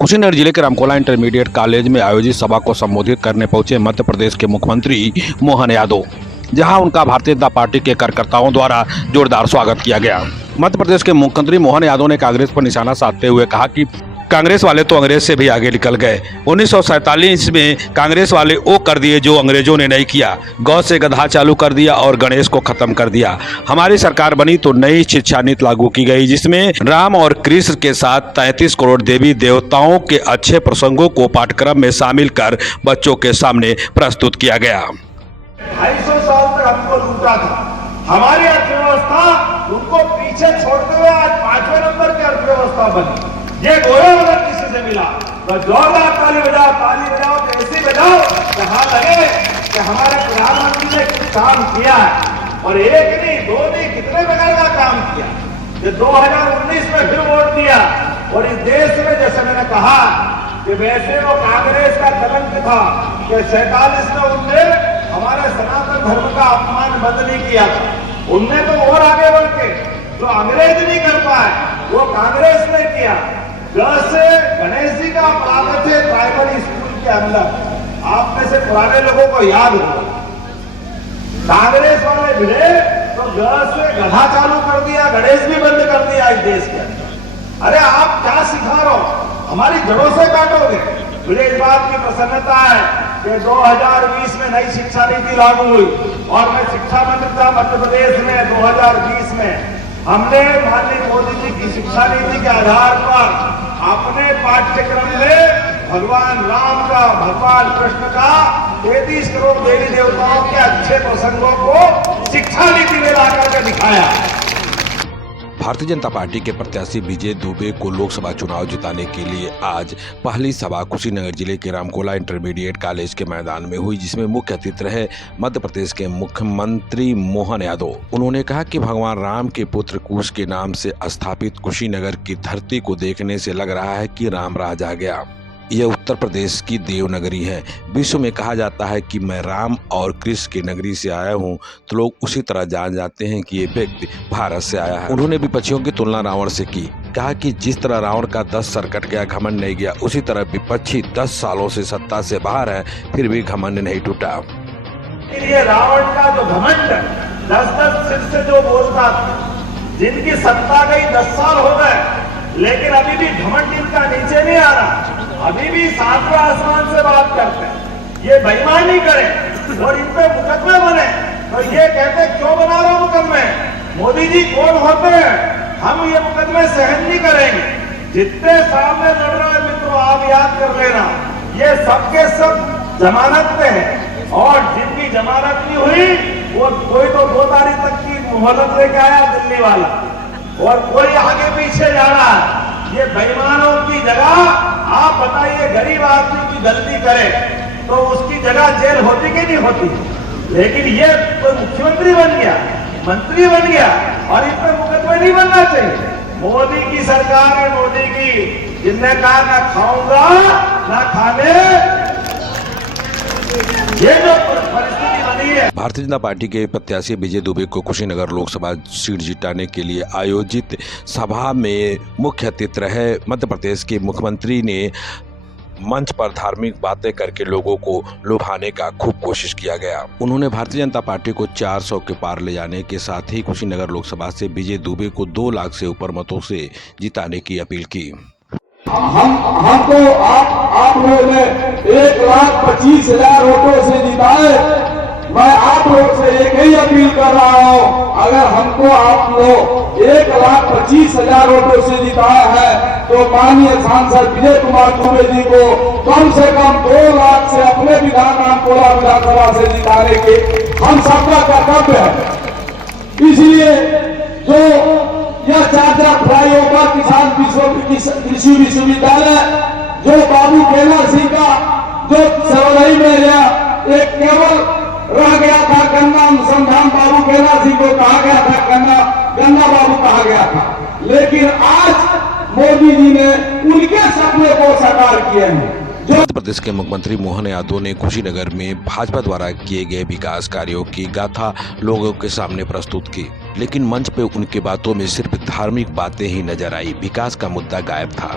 कुशीनगर जिले के Ramkola intermediate college में आयोजित सभा को संबोधित करने पहुंचे मध्य प्रदेश के मुख्यमंत्री मोहन यादव, जहां उनका भारतीय जनता पार्टी के कार्यकर्ताओं द्वारा जोरदार स्वागत किया गया। मध्य प्रदेश के मुख्यमंत्री मोहन यादव ने कांग्रेस पर निशाना साधते हुए कहा कि कांग्रेस वाले तो अंग्रेज से भी आगे निकल गए। 1947 में कांग्रेस वाले वो कर दिए जो अंग्रेजों ने नहीं किया। गौ से गधा चालू कर दिया और गणेश को खत्म कर दिया। हमारी सरकार बनी तो नई शिक्षा नीति लागू की गई, जिसमें राम और कृष्ण के साथ 33 करोड़ देवी देवताओं के अच्छे प्रसंगों को पाठ्यक्रम में शामिल कर बच्चों के सामने प्रस्तुत किया गया। 250 साल तक हमको लूटा था। हमारी अर्थव्यवस्था उनको पीछे छोड़ते हुए आज 5वें नंबर की अर्थव्यवस्था बनी। ये गोया अगर किसी से मिला तो जोरदार ताली बजाओ तो ऐसी बजाओ कहा लगे कि हमारे प्रधानमंत्री ने कुछ काम किया है। और एक नहीं, दो नहीं, कितने प्रकार का काम किया। ये 2019 में फिर वोट दिया और इस देश में, जैसे मैंने कहा कि वैसे वो कांग्रेस का कलंक था कि 47 में उनने हमारे सनातन धर्म का अपमान बंद नहीं किया। उनने तो और आगे बढ़ के जो अंग्रेज नहीं कर पाए वो कांग्रेस ने किया। जैसे गणेश जी का प्रागत है प्राइमरी स्कूल के अंदर, आप में से पुराने लोगों को याद होगा, कांग्रेस वाले मिले तो घर से गधा चालू कर दिया, गणेश भी बंद कर दिया इस देश के अंदर। अरे आप क्या सिखा रहे हो, हमारी जड़ों से काटोगे। मुझे इस बात की प्रसन्नता है कि 2020 में नई शिक्षा नीति लागू हुई और मैं शिक्षा मंत्री था मध्य प्रदेश में। 2020 में हमने माननीय मोदी जी की शिक्षा नीति के आधार पर अपने पाठ्यक्रम में भगवान राम का, भगवान कृष्ण का 33 करोड़ देवी देवताओं के अच्छे प्रसंगों को शिक्षा नीति में लाकर के दिखाया। भारतीय जनता पार्टी के प्रत्याशी विजय दुबे को लोकसभा चुनाव जिताने के लिए आज पहली सभा कुशीनगर जिले के रामकोला इंटरमीडिएट कॉलेज के मैदान में हुई, जिसमें मुख्य अतिथि रहे मध्य प्रदेश के मुख्यमंत्री मोहन यादव। उन्होंने कहा कि भगवान राम के पुत्र कुश के नाम से स्थापित कुशीनगर की धरती को देखने से लग रहा है कि राम राज आ गया। यह उत्तर प्रदेश की देवनगरी है। विश्व में कहा जाता है कि मैं राम और कृष्ण की नगरी से आया हूं, तो लोग उसी तरह जान जाते हैं कि ये व्यक्ति भारत से आया है। उन्होंने विपक्षियों की तुलना रावण से की। कहा कि जिस तरह रावण का 10 सर कट गया, घमंड नहीं गया, उसी तरह विपक्षी 10 सालों से सत्ता से बाहर है, फिर भी घमंड नहीं टूटा। ये रावण का जो घमंड है, 10-10 सिर से जो बोलता था, जिनकी सत्ता गई 10 साल हो गए, लेकिन अभी भी घमंड इनका नीचे नहीं आ रहा। अभी भी 7वें आसमान से बात करते हैं। ये बेईमानी करें और इन पे मुकदमे बने तो ये कहते क्यों बना रहा मुकदमे, मोदी जी कौन होते हैं, हम ये मुकदमे सहन नहीं करेंगे। जितने सामने लड़ रहे मित्रों, आप याद कर लेना, ये सबके सब जमानत पे है और जिनकी जमानत नहीं हुई वो कोई तो 2 तारीख तक की मोहलत लेके आया दिल्ली वाला, और कोई आगे पीछे जा रहा है। ये बेईमानों की जगह आप बताइए, गरीब आदमी की गलती करे तो उसकी जगह जेल होती कि नहीं होती। लेकिन ये तो मुख्यमंत्री बन गया, मंत्री बन गया और इन पर मुकदमे नहीं बनना चाहिए। मोदी की सरकार है, मोदी की, जिनने कहा ना खाऊंगा ना खाने, ये जो परिस्थिति बनी है। भारतीय जनता पार्टी के प्रत्याशी विजय दुबे को कुशीनगर लोकसभा सीट जिताने के लिए आयोजित सभा में मुख्य अतिथि रहे मध्य प्रदेश के मुख्यमंत्री ने मंच पर धार्मिक बातें करके लोगों को लुभाने का खूब कोशिश किया गया। उन्होंने भारतीय जनता पार्टी को 400 के पार ले जाने के साथ ही कुशीनगर लोकसभा से विजय दुबे को 2 लाख से ऊपर मतों से जिताने की अपील की। हमको आप लोगों ने 1,25,000 वोटों से जिताए। मैं आप लोग से एक ही अपील कर रहा हूं, अगर हमको आप लोग 1,25,000 वोटों से जिताया है तो माननीय सांसद विजय कुमार दुबे जी को कम से कम 2 लाख से अपने रामकोला विधानसभा से जिताने के हम सबका कर्तव्य है। इसलिए जो यह 4 फ्लाईओवर किसान कृषि विश्वविद्यालय जो बाबू केला सिंह का जो सवरई में यह एक केवल रह गया था, गन्ना अनुसंधान बाबू केला सिंह को कहा गया था, गन्ना बाबू कहा गया था, लेकिन आज मोदी जी ने उनके सपने को साकार किए हैं। मध्य प्रदेश के मुख्यमंत्री मोहन यादव ने कुशीनगर में भाजपा द्वारा किए गए विकास कार्यों की गाथा लोगों के सामने प्रस्तुत की, लेकिन मंच पे उनके बातों में सिर्फ धार्मिक बातें ही नजर आई, विकास का मुद्दा गायब था।